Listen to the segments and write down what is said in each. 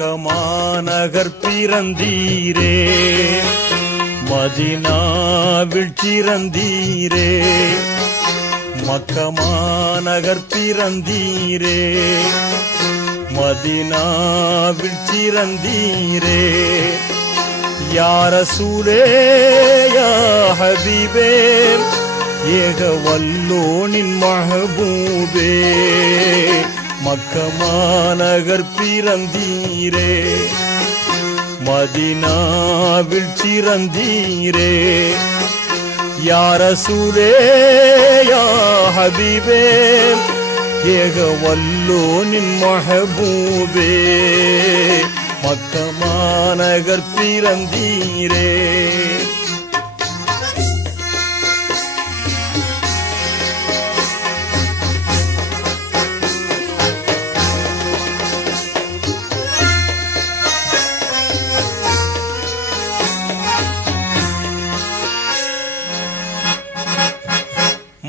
மக்கமாநகர் பிறந்தீரே, மதினாவில் சிறந்தீரே. மக்கமாநகர் பிறந்தீரே, மதினாவில் சிறந்தீரே. யா ரசூலே யா ஹபீபே, ஏக வல்லோனின் மஹபூபே. மக்கமாநகர் பிறந்தீரே, மதினாவில் சிறந்தீரே. யா ரசூலே யா ஹபீபே, ஏக வல்லோனின் மஹபூபே. மக்கமாநகர் பிறந்தீரே.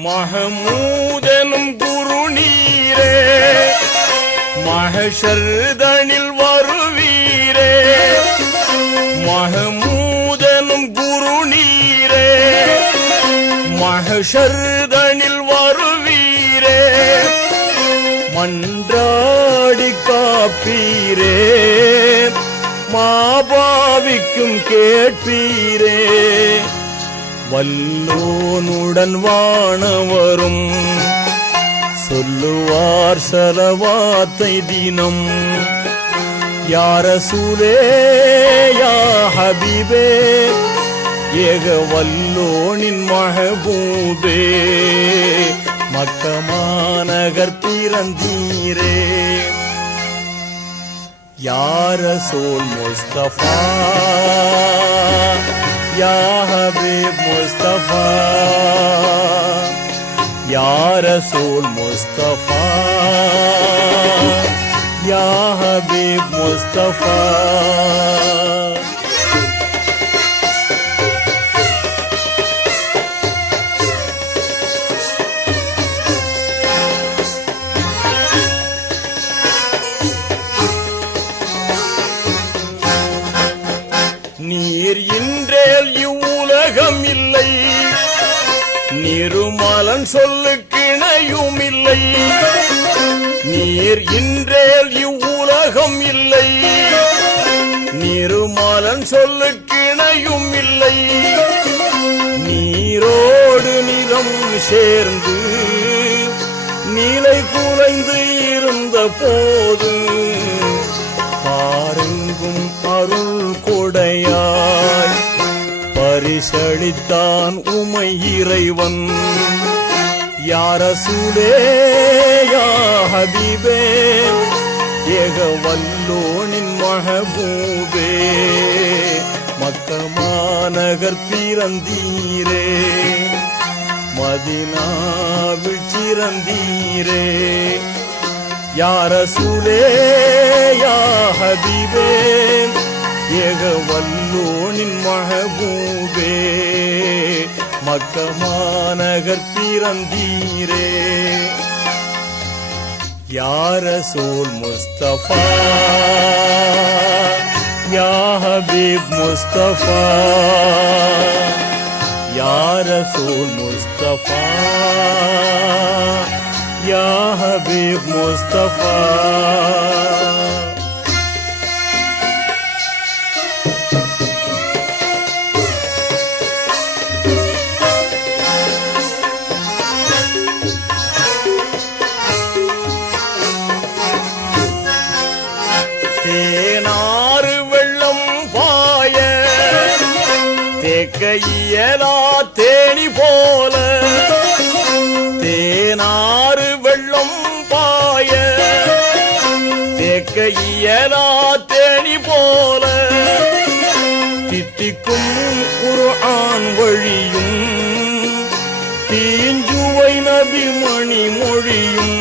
மஹமூதனும் குரு நீரே, மஹஷர்தனில் வருவீரே. மஹமூதனும் குரு நீரே, மஹஷர்தனில் வருவீரே. மன்றாடி காப்பீரே, மாபாவிக்கும் கேட்பீரே. வல்லோனுடன் வானவரும் சொல்லுவார் ஸலவாத்தை தினம். யா ரசூலே யா ஹபீபே, ஏக வல்லோனின் மஹபூபே. மக்கமாநகர் பிறந்தீரே. யா ரசூல் முஸ்தபா, யா ஹபீப் முஸ்தபா. யா ரசூல் முஸ்தபா, யா ஹபீப் முஸ்தபா. நீர் இன்றேல் இவ்வுலகம் இல்லை, நிருமலன் சொல்லுக்கு இணையும் இல்லை. நீர் இன்றேல் இவ்வுலகம் இல்லை, நிருமலன் சொல்லுக்கு இணையும் இல்லை. நீரோடு நிலம் சேர்ந்து நிலை குலைந்து இருந்த போது, பாருங்கும் அருள் கொடையாய் பரிசளித்தான் உமை இறைவன். யா ரசூலே யா ஹபீபே, ஏக வல்லோனின் மஹபூபே. மக்கமாநகர் பிறந்தீரே, மதினாவில் சிறந்தீரே. யா ரசூலே யா ஹபீபே, ஏக வல்லோனின் மஹபூபே. மக்கமாநகர் பிறந்தீரே. யா ரசூல் முஸ்தபா, யா ஹபீப் முஸ்தபா. யா ரசூல் முஸ்தபா, யா ஹபீப் முஸ்தபா. தேனாறு வெள்ளம் பாய தேக்க இயலா தேனி போல. தேனாறு வெள்ளம் பாய தேக்க இயலா தேனி போல. தித்திக்கும் குர்ஆன் வழியும் தீஞ்சுவை நபி மணி மொழியும்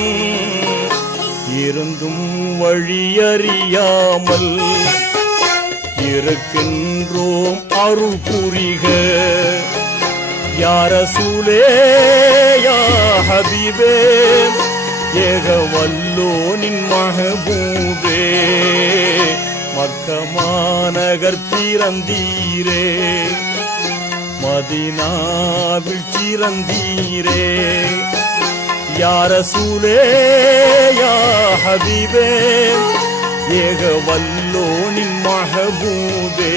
இருந்தும் வழியறியாமல் இருக்கின்றோம் அருள் புரிக. யா ரசூலே யா ஹபீபே, ஏக வல்லோனின் மஹபூபே. மாநகர் பிறந்தீரே, மதீனாவில் சிறந்தீரே. யா ரசூலே யா ஹபீபே, ஏக வல்லோனின் மஹபூபே,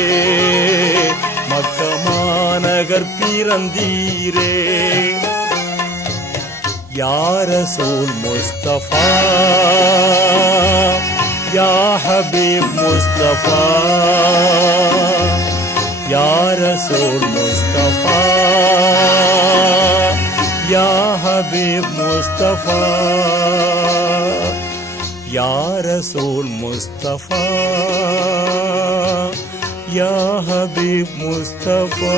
மக்கா மாநகர் பிறந்தீரே. யா ரசூல் முஸ்தபா, யா ஹபீப் முஸ்தபா, யா ரசூல் முஸ்தபா, யா ஹபீப் முஸ்தபா, யா ரசூல் முஸ்தபா, யா ஹபீப் முஸ்தபா.